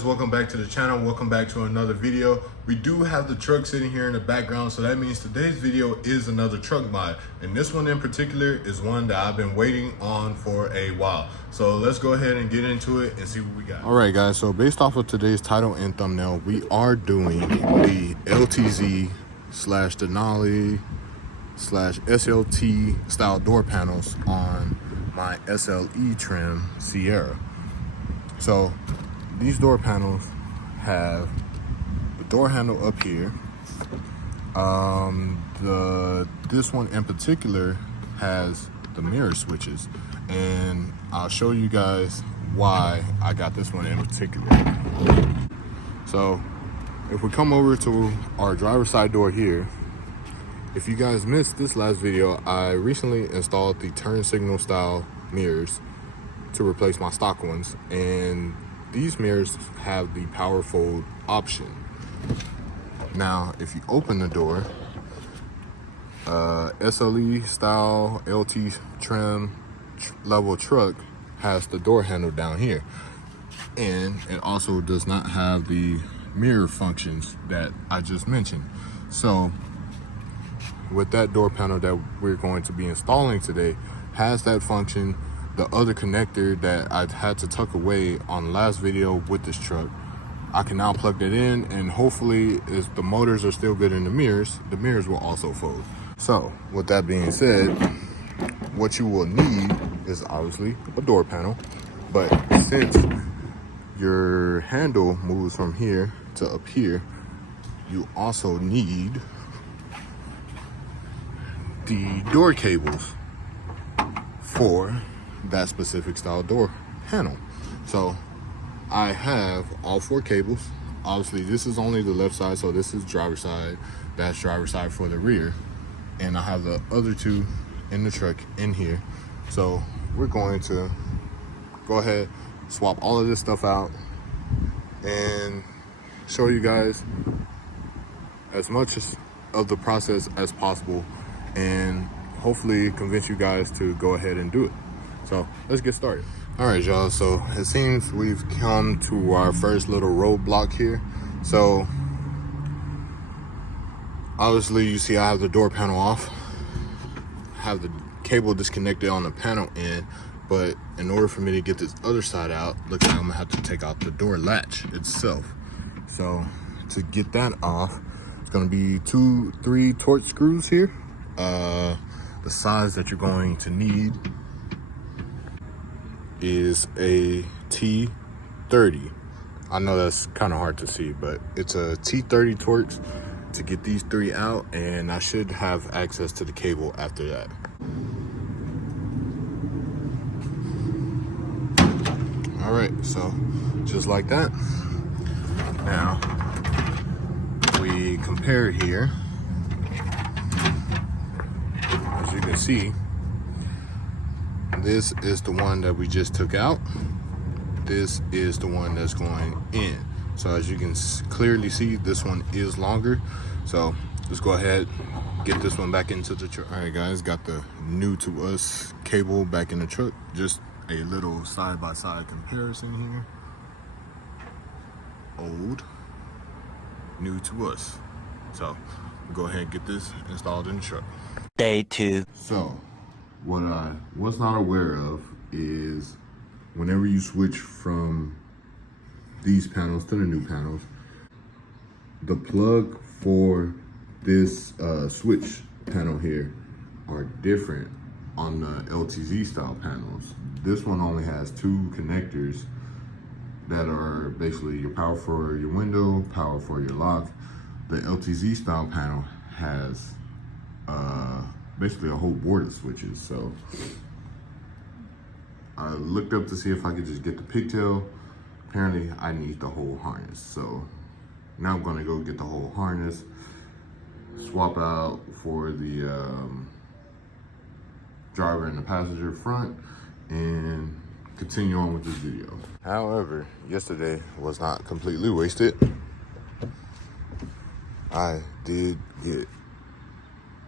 guys, welcome back to the channel. Welcome back to another video. We do have the truck sitting here in the background, so that means today's video is another truck mod, and this one in particular is one that I've been waiting on for a while. So let's go ahead and get into it and see what we got. All right guys, so based off of today's title and thumbnail, we are doing the LTZ slash Denali slash SLT style door panels on my SLE trim Sierra. So these door panels have the door handle up here. This one in particular has the mirror switches, and I'll show you guys why I got this one in particular. So if we come over to our driver's side door here, if you guys missed this last video, I recently installed the turn signal style mirrors to replace my stock ones, and these mirrors have the power fold option. Now if you open the door, SLE style LT trim level truck has the door handle down here, and it also does not have the mirror functions that I just mentioned. So with that door panel that we're going to be installing today has that function. The other connector that I had to tuck away on the last video with this truck, I can now plug that in, and hopefully if the motors are still good in the mirrors will also fold. So with that being said, what you will need is obviously a door panel, but since your handle moves from here to up here, you also need the door cables for that specific style door panel. So I have all 4 cables. Obviously this is only the left side, so this is driver's side, that's driver's side for the rear, and I have the other 2 in the truck in here. So we're going to go ahead, swap all of this stuff out, and show you guys as much of the process as possible, and hopefully convince you guys to go ahead and do it. So let's get started. All right, y'all, so it seems we've come to our first little roadblock here. So obviously you see I have the door panel off, have the cable disconnected on the panel end, but in order for me to get this other side out, looks like I'm gonna have to take out the door latch itself. So to get that off, it's gonna be 2-3 Torx screws here. The size that you're going to need is a T30. I know that's kind of hard to see, but it's a T30 Torx to get these 3 out, and I should have access to the cable after that. All right, so just like that. Now we compare here. As you can see, this is the one that we just took out. This is the one that's going in. So as you can clearly see, this one is longer. So let's go ahead, get this one back into the truck. All right guys, got the new to us cable back in the truck. Just a little side-by-side comparison here. Old, new to us. So we'll go ahead and get this installed in the truck. Day 2. So what I was not aware of is whenever you switch from these panels to the new panels, the plug for this switch panel here are different on the LTZ style panels. This one only has 2 connectors that are basically your power for your window, power for your lock. The LTZ style panel has basically a whole board of switches. So I looked up to see if I could just get the pigtail. Apparently I need the whole harness. So now I'm gonna go get the whole harness, swap out for the driver and the passenger front, and continue on with this video. However, yesterday was not completely wasted. I did get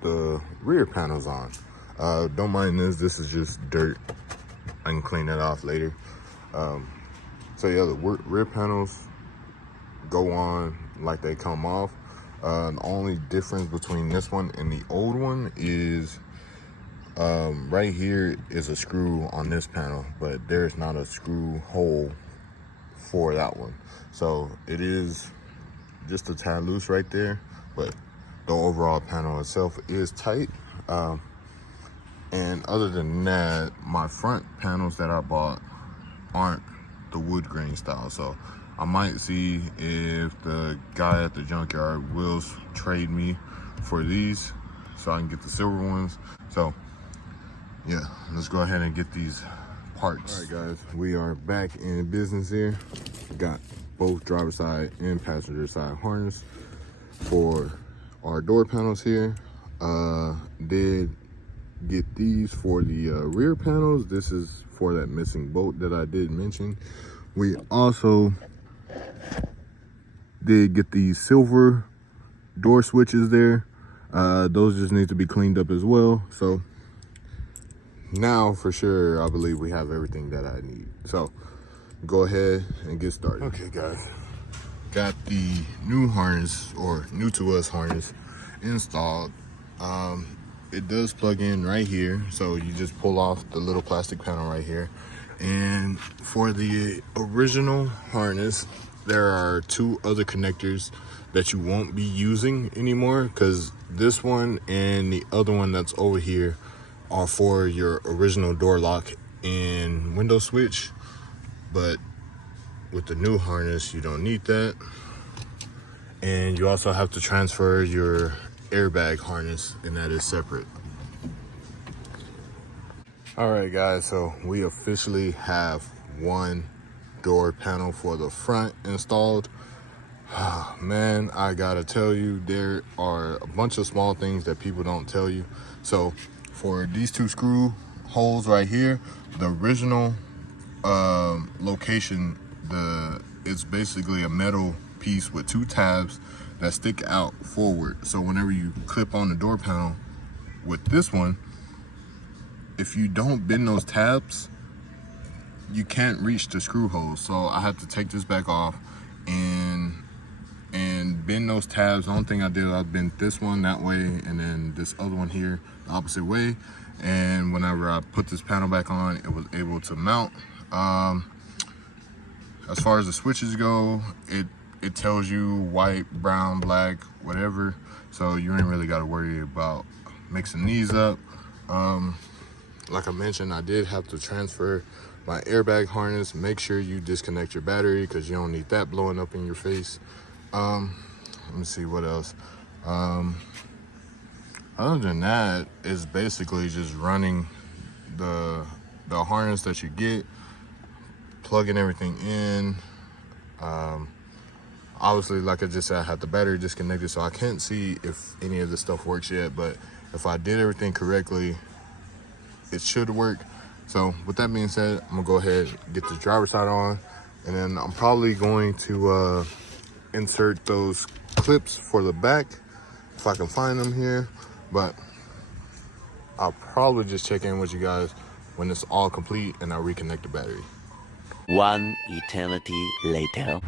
the rear panels on. Don't mind this is just dirt. I can clean that off later. So yeah, the rear panels go on like they come off. The only difference between this one and the old one is right here is a screw on this panel, but there's not a screw hole for that one. So it is just a tad loose right there, but the overall panel itself is tight. And other than that, my front panels that I bought aren't the wood grain style. So I might see if the guy at the junkyard will trade me for these so I can get the silver ones. So yeah, let's go ahead and get these parts. All right guys, we are back in business here. Got both driver side and passenger side harness for our door panels here. Did get these for the rear panels. This is for that missing bolt that I did mention. We also did get these silver door switches there. Those just need to be cleaned up as well. So now for sure, I believe we have everything that I need. So go ahead and get started. Okay guys, got the new harness, or new to us harness, installed. It does plug in right here, so you just pull off the little plastic panel right here. And for the original harness, there are two other connectors that you won't be using anymore, because this one and the other one that's over here are for your original door lock and window switch. But with the new harness, you don't need that. And you also have to transfer your airbag harness, and that is separate. All right guys, so we officially have one door panel for the front installed. Man, I gotta tell you, there are a bunch of small things that people don't tell you. So for these two screw holes right here, the original location, it's basically a metal piece with two tabs that stick out forward. So whenever you clip on the door panel with this one, if you don't bend those tabs, you can't reach the screw holes. So I had to take this back off and bend those tabs. The only thing I did, I bent this one that way and then this other one here the opposite way. And whenever I put this panel back on, it was able to mount. As far as the switches go, it tells you white, brown, black, whatever. So you ain't really got to worry about mixing these up. Like I mentioned, I did have to transfer my airbag harness. Make sure you disconnect your battery, because you don't need that blowing up in your face. Let me see what else. Other than that, it's basically just running the harness that you get, plugging everything in. Obviously, like I just said, I had the battery disconnected, so I can't see if any of this stuff works yet, but if I did everything correctly, it should work. So with that being said, I'm gonna go ahead and get the driver's side on, and then I'm probably going to insert those clips for the back if I can find them here, but I'll probably just check in with you guys when it's all complete and I reconnect the battery. One eternity later.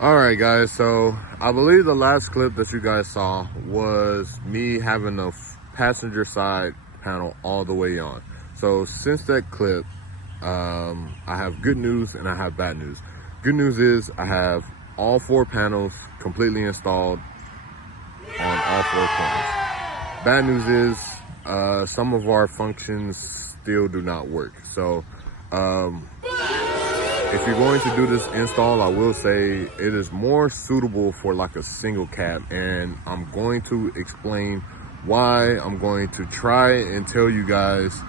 All right guys, so I believe the last clip that you guys saw was me having the passenger side panel all the way on. So since that clip, I have good news and I have bad news. Good news is I have all four panels completely installed on all four corners. Bad news is some of our functions still do not work. So if you're going to do this install, I will say it is more suitable for like a single cab, and I'm going to explain why. I'm going to try and tell you guys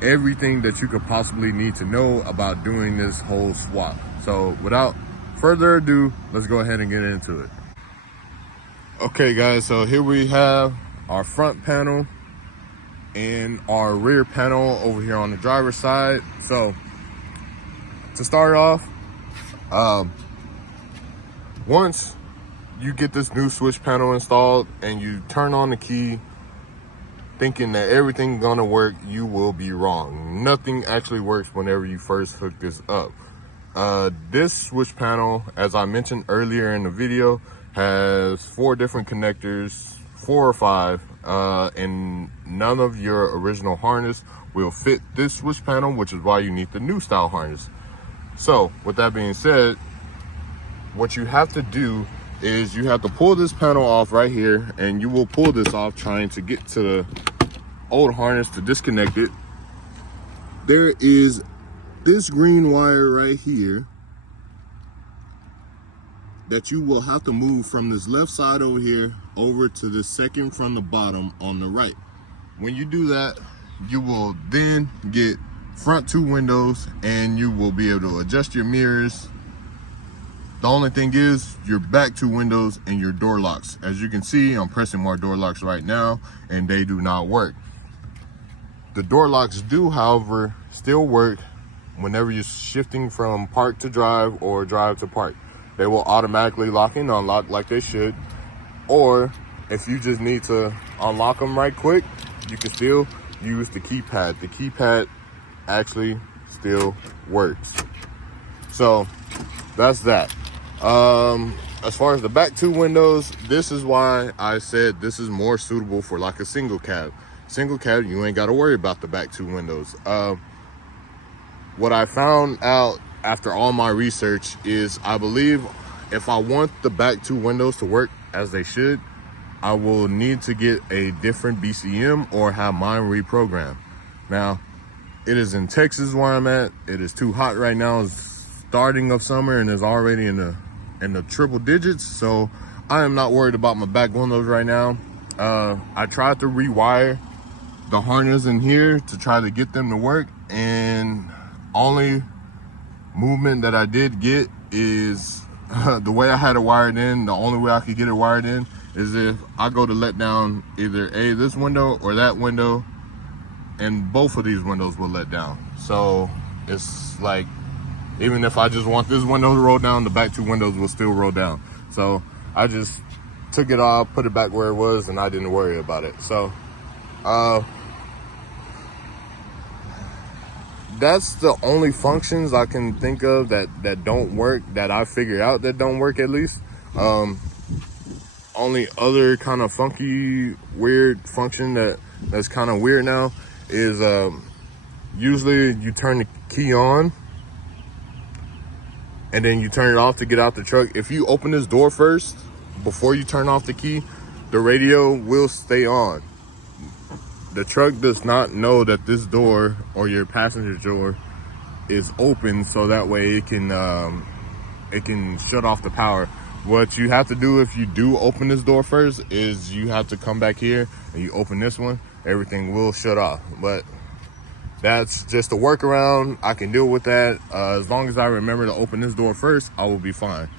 everything that you could possibly need to know about doing this whole swap. So without further ado, let's go ahead and get into it. Okay guys, so here we have our front panel and our rear panel over here on the driver's side. So to start off, once you get this new switch panel installed and you turn on the key thinking that everything's gonna work, you will be wrong. Nothing actually works whenever you first hook this up. This switch panel, as I mentioned earlier in the video, has 4 different connectors, 4 or 5, and none of your original harness will fit this switch panel, which is why you need the new style harness. So with that being said, what you have to do is you have to pull this panel off right here, and you will pull this off trying to get to the old harness to disconnect it. There is this green wire right here that you will have to move from this left side over here over to the second from the bottom on the right. When you do that, you will then get front 2 windows, and you will be able to adjust your mirrors. The only thing is your back 2 windows and your door locks. As you can see, I'm pressing my door locks right now and they do not work. The door locks do, however, still work whenever you're shifting from park to drive or drive to park. They will automatically lock and unlock like they should. Or if you just need to unlock them right quick, you can still use the keypad. The keypad actually still works. So that's that. As far as the back 2 windows, this is why I said this is more suitable for like a single cab. Single cab, you ain't got to worry about the back 2 windows. What I found out after all my research is, I believe if I want the back 2 windows to work as they should, I will need to get a different BCM or have mine reprogrammed. Now, it is in Texas where I'm at. It is too hot right now. It's starting of summer and is already in the triple digits. So I am not worried about my back windows right now. I tried to rewire the harness in here to try to get them to work, and only movement that I did get is the way I had it wired in. The only way I could get it wired in is if I go to let down either this window or that window, and both of these windows will let down. So it's like, even if I just want this window to roll down, the back 2 windows will still roll down. So I just took it off, put it back where it was, and I didn't worry about it. So that's the only functions I can think of that don't work, that I figured out that don't work at least. Only other kind of funky, weird function that's kind of weird now is usually you turn the key on and then you turn it off to get out the truck. If you open this door first before you turn off the key, the radio will stay on. The truck does not know that this door or your passenger door is open, so that way it can shut off the power. What you have to do if you do open this door first is you have to come back here and you open this one. Everything will shut off, but that's just a workaround. I can deal with that. As long as I remember to open this door first, I will be fine.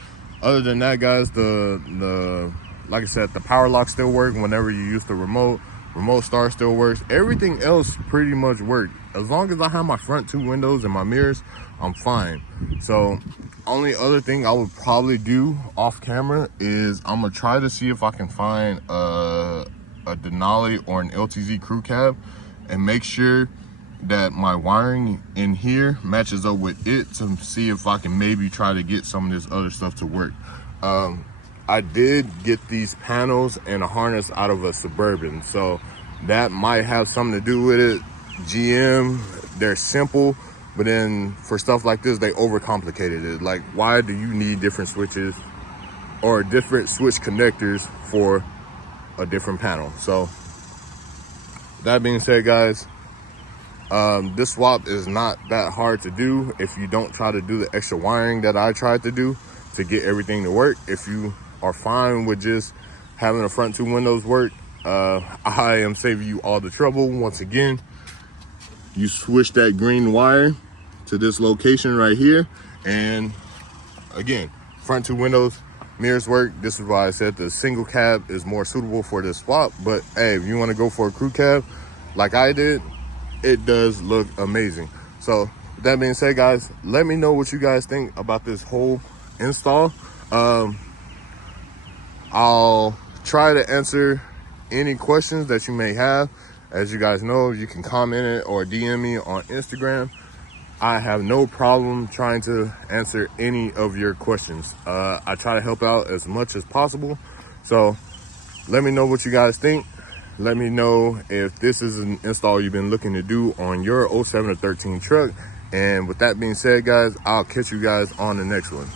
Other than that, guys, the like I said, the power lock still work whenever you use the remote. Remote start still works. Everything else pretty much works. As long as I have my front 2 windows and my mirrors, I'm fine. So only other thing I would probably do off camera is I'm gonna try to see if I can find a Denali or an LTZ crew cab and make sure that my wiring in here matches up with it, to see if I can maybe try to get some of this other stuff to work. I did get these panels and a harness out of a Suburban, so that might have something to do with it. GM, they're simple, but then for stuff like this, they overcomplicated it. Like, why do you need different switches or different switch connectors for a different panel? So that being said, guys, this swap is not that hard to do if you don't try to do the extra wiring that I tried to do to get everything to work. If you are fine with just having the front 2 windows work, I am saving you all the trouble. Once again, you switch that green wire to this location right here, and again, front 2 windows, mirrors work. This is why I said the single cab is more suitable for this swap. But hey, if you want to go for a crew cab like I did, it does look amazing. So with that being said, guys, let me know what you guys think about this whole install. I'll try to answer any questions that you may have. As you guys know, you can comment it or DM me on Instagram. I have no problem trying to answer any of your questions. I try to help out as much as possible. So let me know what you guys think. Let me know if this is an install you've been looking to do on your 07 or 13 truck. And with that being said, guys, I'll catch you guys on the next one.